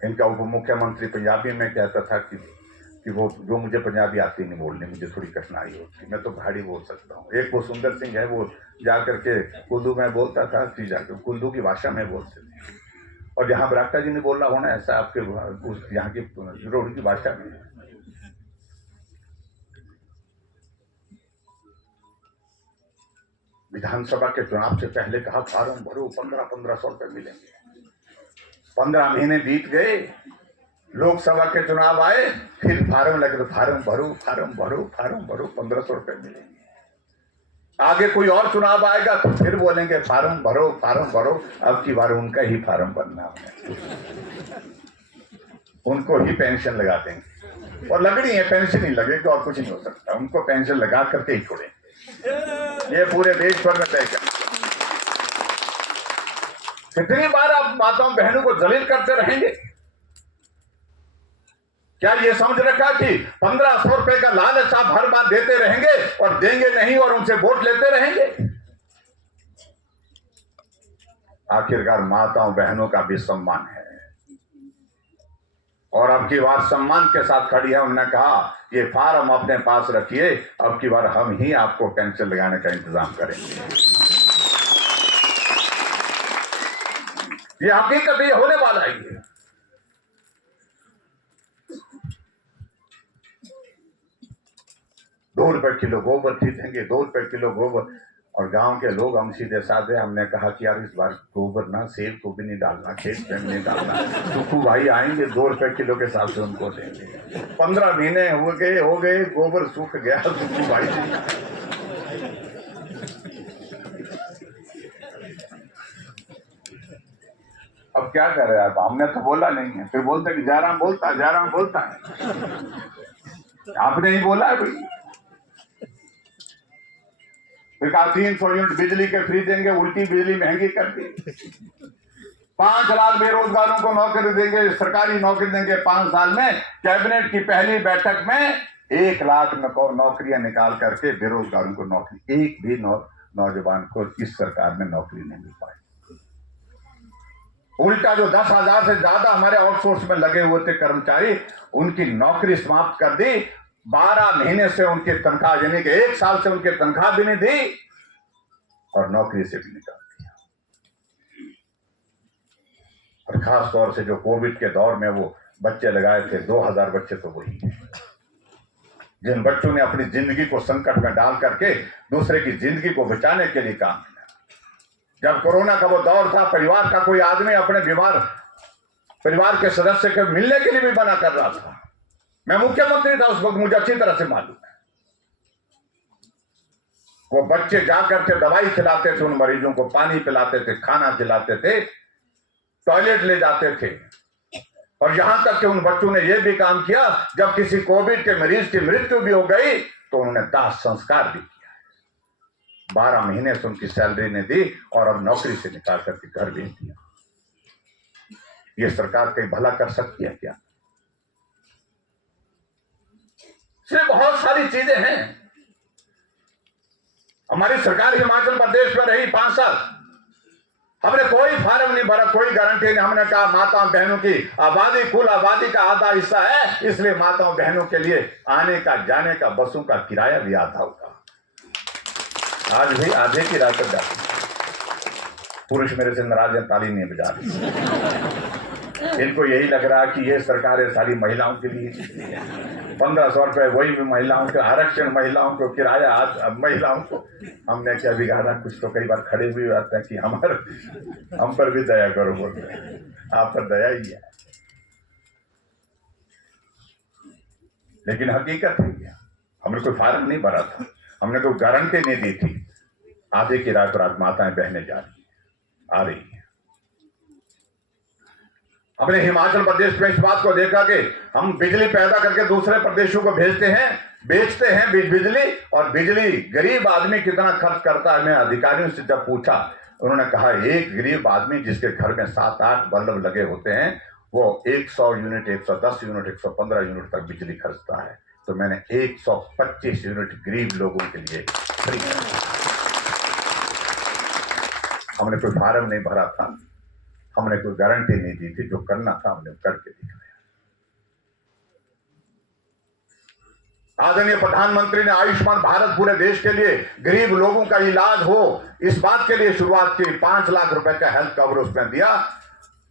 इनका उप मुख्यमंत्री पंजाबी में कहता था कि वो जो मुझे पंजाबी आती नहीं बोलने, मुझे थोड़ी कठिनाई होती, मैं तो भाड़ी बोल सकता हूँ। एक वो सुंदर सिंह है, वो जाकर के कुल्लू में बोलता था, फिर जाकर कुल्लू की भाषा में बोलते थे। और जहाँ बरागटा जी ने बोला होना ऐसा आपके उस यहाँ की रोड की भाषा में। विधानसभा के चुनाव से पहले कहा फार्म भरो, 1500 रुपए मिलेंगे। 15 महीने बीत गए, लोकसभा के चुनाव आए, फिर फार्म लगे तो फार्म भरो 1500 रुपए मिलेंगे। आगे कोई और चुनाव आएगा तो फिर बोलेंगे फार्म भरो। अब की बार उनका ही फार्म भरना है, उनको ही पेंशन लगा देंगे। और लगनी है पेंशन ही लगेगी और कुछ नहीं हो सकता, उनको पेंशन लगा करके ही छोड़ेंगे। ये पूरे देश भर में तय कर। कितनी बार आप माताओं बहनों को जलील करते रहेंगे? क्या ये समझ रखा कि 1500 रुपए का लालच आप हर बार देते रहेंगे और देंगे नहीं और उनसे वोट लेते रहेंगे? आखिरकार माताओं बहनों का भी सम्मान है और अब की बार सम्मान के साथ खड़ी है। उन्होंने कहा ये फार्म अपने पास रखिए, अब की बार हम ही आपको पेंशन लगाने का इंतजाम करेंगे। ये हकीकत ये होने वाला है। ये 2 रुपए किलो गोबर खरीदेंगे, 2 रुपए किलो गोबर। और गांव के लोग हम सीधे साधे, हमने कहा कि यार इस बार गोबर ना सेब को भी नहीं डालना, खेत में नहीं डालना, सुखू भाई आएंगे 2 रुपए किलो के हिसाब से उनको देंगे। 15 महीने हो गए, गोबर सूख गया सुखू भाई। अब क्या कर रहे हैं आप? हमने तो बोला नहीं है, फिर बोलते कि जयराम बोलता है। आपने ही बोला है भाई। फिर कहा 300 यूनिट बिजली के फ्री देंगे, उल्टी बिजली महंगी कर दी। 5 लाख बेरोजगारों को नौकरी देंगे, सरकारी नौकरी देंगे 5 साल में। कैबिनेट की पहली बैठक में 1 लाख नौकरियां निकाल करके बेरोजगारों को नौकरी, एक भी नौजवान को इस सरकार में नौकरी नहीं मिल पाई। उल्टा जो 10,000 से ज्यादा हमारे आउटसोर्स में लगे हुए थे कर्मचारी, उनकी नौकरी समाप्त कर दी। 12 महीने से उनकी तनख्वाह, यानी कि 1 साल से उनकी तनख्वाह भी नहीं दी और नौकरी से भी निकाल दिया। और खास तौर से जो कोविड के दौर में वो बच्चे लगाए थे, 2000 बच्चे तो वही हैं जिन बच्चों ने अपनी जिंदगी को संकट में डाल करके दूसरे की जिंदगी को बचाने के लिए काम किया। जब कोरोना का वो दौर था, परिवार का कोई आदमी अपने बीमार परिवार के सदस्य के मिलने के लिए भी मना कर रहा था। मैं मुख्यमंत्री था उस वक्त, मुझे अच्छी तरह से मालूम है। वो बच्चे जाकर के दवाई खिलाते थे उन मरीजों को, पानी पिलाते थे, खाना खिलाते थे, टॉयलेट ले जाते थे। और यहां तक कि उन बच्चों ने यह भी काम किया, जब किसी कोविड के मरीज की मृत्यु भी हो गई तो उन्होंने दाह संस्कार भी किया। 12 महीने से उनकी सैलरी ने दी और अब नौकरी से निकाल करके घर भेज दिया। ये सरकार कहीं भला कर सकती है क्या? इसलिए बहुत सारी चीजें हैं। हमारी सरकार हिमाचल प्रदेश में रही 5 साल, हमने कोई फार्म नहीं भरा, कोई गारंटी नहीं। हमने कहा माताओं बहनों की आबादी कुल आबादी का आधा हिस्सा है, इसलिए माताओं बहनों के लिए आने का जाने का बसों का किराया भी आधा होगा। आज भी आधे की रात जाती। पुरुष मेरे से नाराज हैं, ताली नहीं बजा रहे। इनको यही लग रहा कि ये सरकार है सारी महिलाओं के लिए। 1500 रुपए वही भी महिलाओं के आरक्षण, महिलाओं को किराया, आज महिलाओं को हमने क्या बिगाड़ा। कुछ तो कई बार खड़े भी आते हैं कि हम पर भी दया करो, बोलते हैं आप पर दया ही है, लेकिन हकीकत है क्या, हमने कोई फार्म नहीं भरा था, हमने कोई गारंटी नहीं दी थी। आधे की रात रात माताएं बहने जा रही आ रही है। अपने हिमाचल प्रदेश में इस बात को देखा कि हम बिजली पैदा करके दूसरे प्रदेशों को भेजते हैं, बेचते हैं बिजली, और बिजली गरीब आदमी कितना खर्च करता है। मैं अधिकारियों से जब पूछा, उन्होंने कहा एक गरीब आदमी जिसके घर में 7-8 बल्ब लगे होते हैं, वो 100 यूनिट, 110 यूनिट, 115 यूनिट तक बिजली खर्चता है। तो मैंने 125 यूनिट गरीब लोगों के लिए फ्री किया। हमने कोई फार्म नहीं भरा था, हमने कोई गारंटी नहीं दी थी, जो करना था हमने करके दिखाया। आदरणीय प्रधानमंत्री ने आयुष्मान भारत पूरे देश के लिए गरीब लोगों का इलाज हो, इस बात के लिए शुरुआत की। 5 लाख रुपए का हेल्थ कवर उसमें दिया।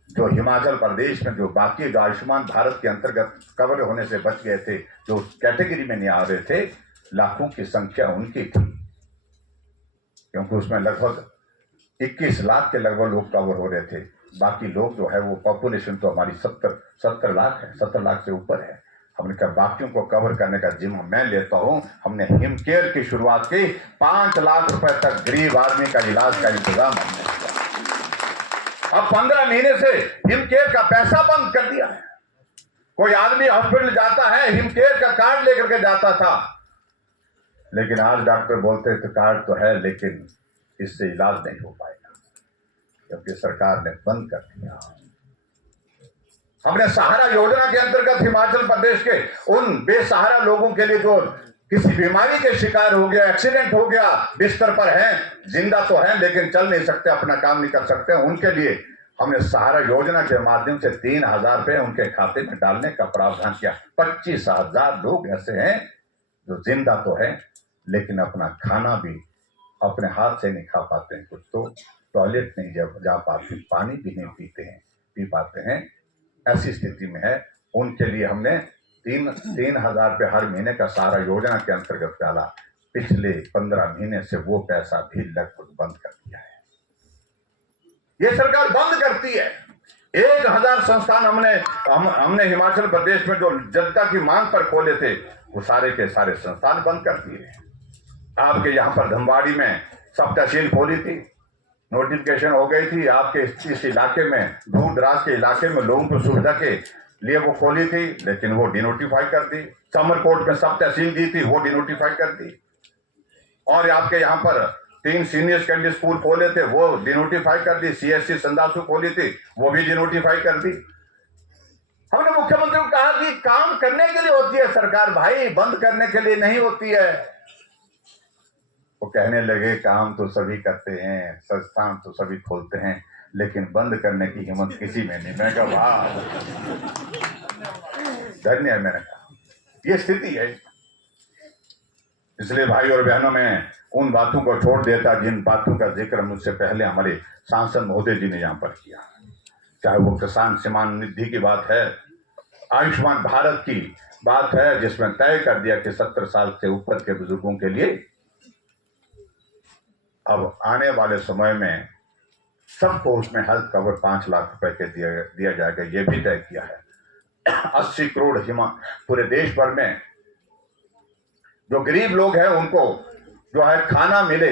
जो हिमाचल प्रदेश में जो बाकी जो आयुष्मान भारत के अंतर्गत कवर होने से बच गए थे, जो कैटेगरी में नहीं आ रहे थे, लाखों की संख्या उनकी थी, क्योंकि उसमें लगभग 21 लाख के लगभग लोग कवर हो रहे थे। बाकी लोग जो है वो पॉपुलेशन तो हमारी 70 लाख है, 70 लाख से ऊपर है। हमने कहा बाकियों को कवर करने का जिम्मा मैं लेता हूं। हमने हिम केयर की शुरुआत की। 5 लाख रुपए तक गरीब आदमी का इलाज का इंतजाम हमने किया। अब 15 महीने से हिम केयर का पैसा बंद कर दिया है। कोई आदमी हॉस्पिटल जाता है, हिम केयर का कार्ड लेकर के जाता था, लेकिन आज डॉक्टर बोलते थे कार्ड तो है लेकिन इससे इलाज नहीं हो पाएगा, क्योंकि सरकार ने बंद कर दिया। हमने सहारा योजना के अंतर्गत हिमाचल प्रदेश के उन बेसहारा लोगों के लिए जो किसी बीमारी के शिकार हो गया, एक्सीडेंट हो गया, बिस्तर पर हैं, जिंदा तो हैं लेकिन चल नहीं सकते, अपना काम नहीं कर सकते, उनके लिए हमने सहारा योजना के माध्यम से 3000 रुपए उनके खाते में डालने का प्रावधान किया। 25,000 लोग ऐसे हैं जो जिंदा तो है लेकिन अपना खाना भी अपने हाथ से नहीं खा पाते हैं, कुछ तो टॉयलेट नहीं जा पाते, पानी भी नहीं पी पाते हैं, ऐसी स्थिति में है। उनके लिए हमने 3,000 रुपये हर महीने का सहारा योजना के अंतर्गत डाला। पिछले 15 महीने से वो पैसा भी लगभग बंद कर दिया है। ये सरकार बंद करती है। 1000 संस्थान हमने हिमाचल प्रदेश में जो जनता की मांग पर खोले थे, वो सारे के सारे संस्थान बंद कर दिए। आपके यहाँ पर धनबाड़ी में सब तहसील खोली थी, नोटिफिकेशन हो गई थी। आपके इस इलाके में, दूर दराज के इलाके में लोगों को सुविधा के लिए वो खोली थी, लेकिन वो डिनोटिफाई कर दी। समरकोट में सब तहसील दी थी, वो डिनोटिफाई कर दी। और आपके यहाँ पर 3 सीनियर सेकेंडरी स्कूल खोले थे, वो डिनोटिफाई कर दी। CSC संदासु खोली थी, वो भी डिनोटिफाई कर दी। हमने मुख्यमंत्री को कहा कि काम करने के लिए होती है सरकार भाई, बंद करने के लिए नहीं होती है। वो कहने लगे काम तो सभी करते हैं, संस्थान तो सभी खोलते हैं, लेकिन बंद करने की हिम्मत किसी में नहीं। मैं कहा वाह, धन्य है। मैंने कहा ये स्थिति है। इसलिए भाई और बहनों, में उन बातों को छोड़ देता जिन बातों का जिक्र मुझसे पहले हमारे सांसद महोदय जी ने यहाँ पर किया। चाहे वो किसान सम्मान निधि की बात है, आयुष्मान भारत की बात है, जिसमें तय कर दिया कि 70 साल से ऊपर के बुजुर्गों के लिए अब आने वाले समय में सबको उसमें हेल्थ कवर 5 लाख रुपए के दिया जाएगा। ये भी तय किया है। 80 करोड़ पूरे देश भर में जो गरीब लोग हैं उनको जो है खाना मिले,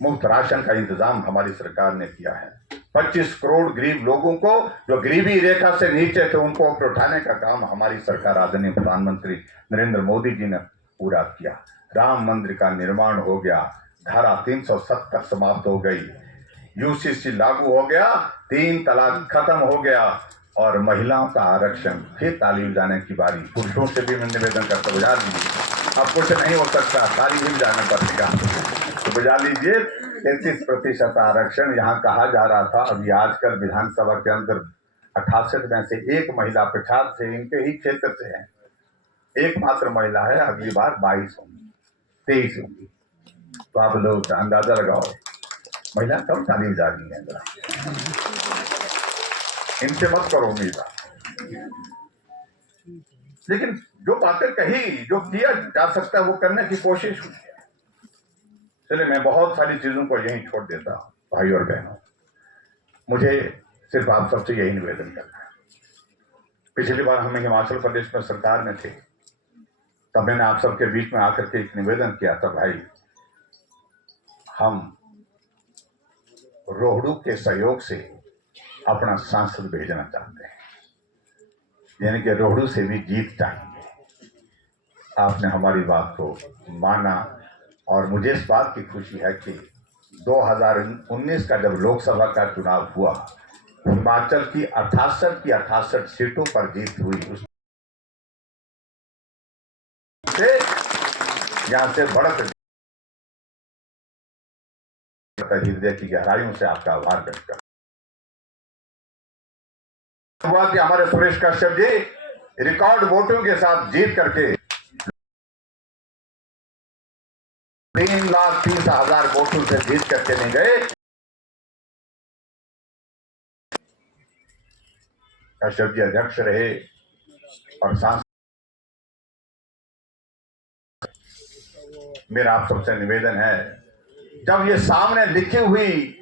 मुफ्त राशन का इंतजाम हमारी सरकार ने किया है। 25 करोड़ गरीब लोगों को जो गरीबी रेखा से नीचे थे उनको ऊपर उठाने का काम हमारी सरकार आदरणीय प्रधानमंत्री नरेंद्र मोदी जी ने पूरा किया। राम मंदिर का निर्माण हो गया, धारा 370 समाप्त हो गई, UCC लागू हो गया, 3 तलाक खत्म हो गया, और महिलाओं का आरक्षण फिर तालीम जाने की बारी। पुरुषों से भी मैं निवेदन करता, बुझा लीजिए, अब कुछ नहीं हो सकता, तालीम भी जाना पड़ेगा, तो बुझा लीजिए। 33% आरक्षण यहाँ कहा जा रहा था। अभी आजकल विधानसभा के अंदर 68 में से एक महिला प्रसाद से, इनके ही क्षेत्र से है, एकमात्र महिला है। अगली बार 22 होंगी, 23 होंगी, तो आप लोग अंदाजा लगाओ महिला कब तालीम जा रही है। इनसे मत करो उम्मीद। लेकिन जो बातें कही, जो किया जा सकता है वो करने की कोशिश हुई। चलिए मैं बहुत सारी चीजों को यहीं छोड़ देता हूं। भाई और बहनों, मुझे सिर्फ आप सबसे यही निवेदन करना है। पिछली बार हम हिमाचल प्रदेश में सरकार में थे, तब मैंने आप सबके बीच में आकर के एक निवेदन किया था, भाई हम रोहडू के सहयोग से अपना सांसद भेजना चाहते हैं, यानी कि रोहडू से भी जीत चाहिए। आपने हमारी बात को माना और मुझे इस बात की खुशी है कि 2019 का जब लोकसभा का चुनाव हुआ, हिमाचल की 68 सीटों पर जीत हुई। उससे यहां से बढ़त हृदय की गहराइयों से आपका आभार व्यक्त कर हुआ कि हमारे सुरेश कश्यप जी रिकॉर्ड वोटों के साथ जीत करके 3,30,000 वोटों से जीत करके नहीं गए। कश्यप जी अध्यक्ष रहे और सांसद। मेरा आप सबसे निवेदन है, जब ये सामने लिखी हुई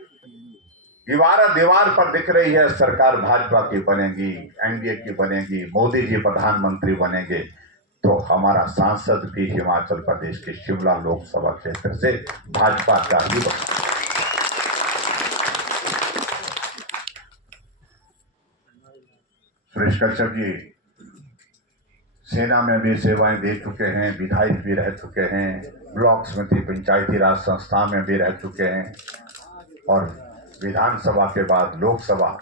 दीवार पर दिख रही है सरकार भाजपा की बनेगी, एनडीए की बनेगी, मोदी जी प्रधानमंत्री बनेंगे, तो हमारा सांसद भी हिमाचल प्रदेश के शिमला लोकसभा क्षेत्र से भाजपा का ही बनेगा। सुरेश कश्यप जी सेना में भी सेवाएं दे चुके हैं, विधायक भी रह चुके हैं, ब्लॉक समिति पंचायती राज संस्था में भी रह चुके हैं और विधानसभा के बाद लोकसभा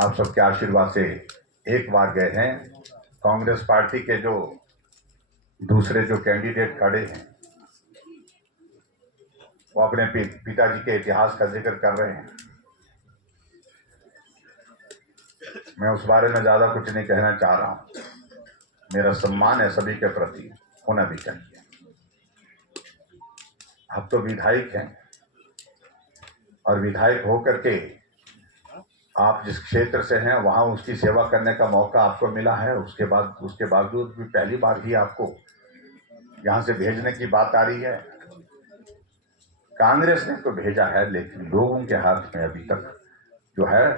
आप सबके आशीर्वाद से एक बार गए हैं। कांग्रेस पार्टी के जो दूसरे जो कैंडिडेट खड़े हैं वो अपने पिताजी के इतिहास का जिक्र कर रहे हैं। मैं उस बारे में ज्यादा कुछ नहीं कहना चाह रहा हूं। मेरा सम्मान है सभी के प्रति, होना भी चाहिए। आप तो विधायक हैं और विधायक होकर के आप जिस क्षेत्र से हैं वहां उसकी सेवा करने का मौका आपको मिला है। उसके बावजूद भी पहली बार ही आपको यहां से भेजने की बात आ रही है। कांग्रेस ने तो भेजा है, लेकिन लोगों के हाथ में अभी तक जो है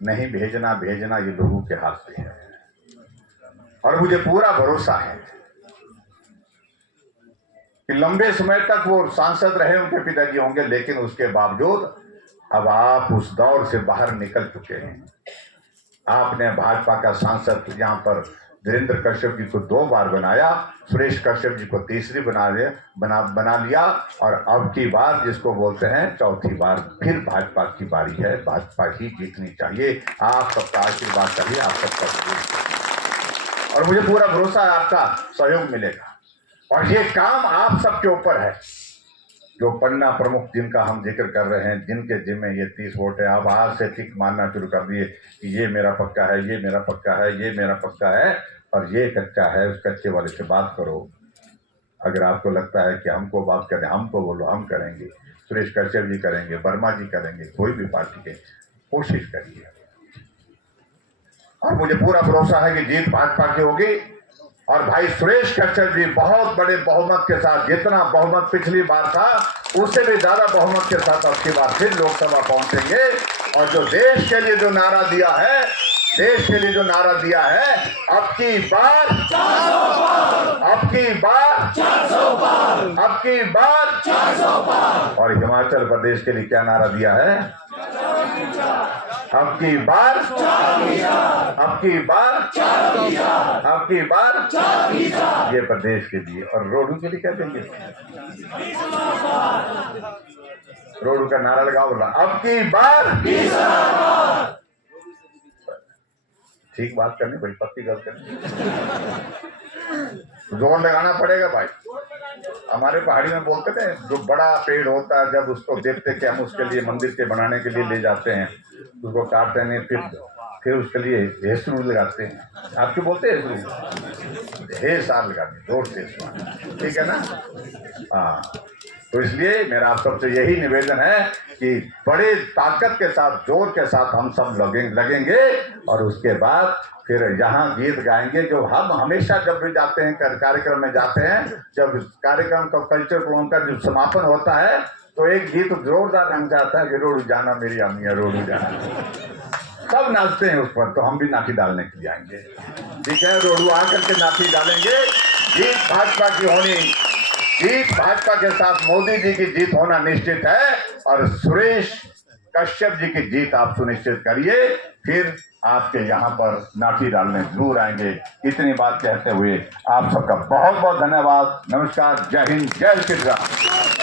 नहीं भेजना ये लोगों के हाथ में है। और मुझे पूरा भरोसा है कि लंबे समय तक वो सांसद रहे, उनके पिताजी होंगे, लेकिन उसके बावजूद अब आप उस दौर से बाहर निकल चुके हैं। आपने भाजपा का सांसद यहां पर वीरेंद्र कश्यप जी को 2 बार बनाया, सुरेश कश्यप जी को तीसरी बना लिया और अब की बार जिसको बोलते हैं चौथी बार फिर भाजपा की बारी है। भाजपा ही जीतनी चाहिए। आप सबका आशीर्वाद चाहिए, आप सबका, और मुझे पूरा भरोसा है आपका सहयोग मिलेगा। और ये काम आप सबके ऊपर है। जो पन्ना प्रमुख जिनका हम जिक्र कर रहे हैं, जिनके जिम्मे ये 30 वोट है, आप आज से टिक मारना शुरू कर दिए कि ये मेरा पक्का है, ये मेरा पक्का है, ये मेरा पक्का है और ये कच्चा है। उस कच्चे वाले से बात करो। अगर आपको लगता है कि हमको बात करें, हमको बोलो, हम करेंगे। सुरेश कश्यप जी करेंगे, वर्मा जी करेंगे, कोई भी पार्टी के, कोशिश करिए। और मुझे पूरा भरोसा है कि जीत भाजपा की होगी। और भाई सुरेश कश्यप जी बहुत बड़े बहुमत के साथ, जितना बहुमत पिछली बार था उससे भी ज्यादा बहुमत के साथ अब की बार फिर लोकसभा पहुंचेंगे। और जो देश के लिए जो नारा दिया है, अब की बार 400 पार। और हिमाचल प्रदेश के लिए क्या नारा दिया है? अब की बार ये प्रदेश के लिए। और रोडू के लिए क्या देंगे? रोडू का नारा लगाओ, बोला अब की बार। ठीक बात करनी भाई, पत्ती गल करनी, जोर लगाना पड़ेगा भाई। हमारे पहाड़ी में बोलते थे जो बड़ा पेड़ होता है, जब उसको देखते कि हम उसके लिए मंदिर के बनाने के लिए ले जाते हैं, उसको काटते नहीं, फिर उसके लिए हेसरू लगाते हैं। आपके बोलते हैं हेसरू, ढेर साल लगाते, जोर से, ठीक है ना? हाँ, तो इसलिए मेरा आप सबसे यही निवेदन है कि बड़े ताकत के साथ, जोर के साथ हम सब लगेंगे और उसके बाद फिर यहाँ गीत गाएंगे जो हम हमेशा जब भी जाते हैं कार्यक्रम में जाते हैं, जब कार्यक्रम का कल्चर प्रोग्राम का जब समापन होता है तो एक गीत जोरदार रंग जाता है कि रोड जाना मेरी अम्मिया रोड जाना, सब नाचते हैं उस पर, तो हम भी नाटी डालने के लिए आएंगे। ठीक है, रोडू आकर के नाटी डालेंगे। जीत भाजपा की होनी, जीत भाजपा के साथ मोदी जी की जीत होना निश्चित है और सुरेश कश्यप जी की जीत आप सुनिश्चित करिए, फिर आपके यहाँ पर नाटी डालने जरूर आएंगे। इतनी बात कहते हुए आप सबका बहुत बहुत धन्यवाद। नमस्कार, जय हिंद, जय श्री राम।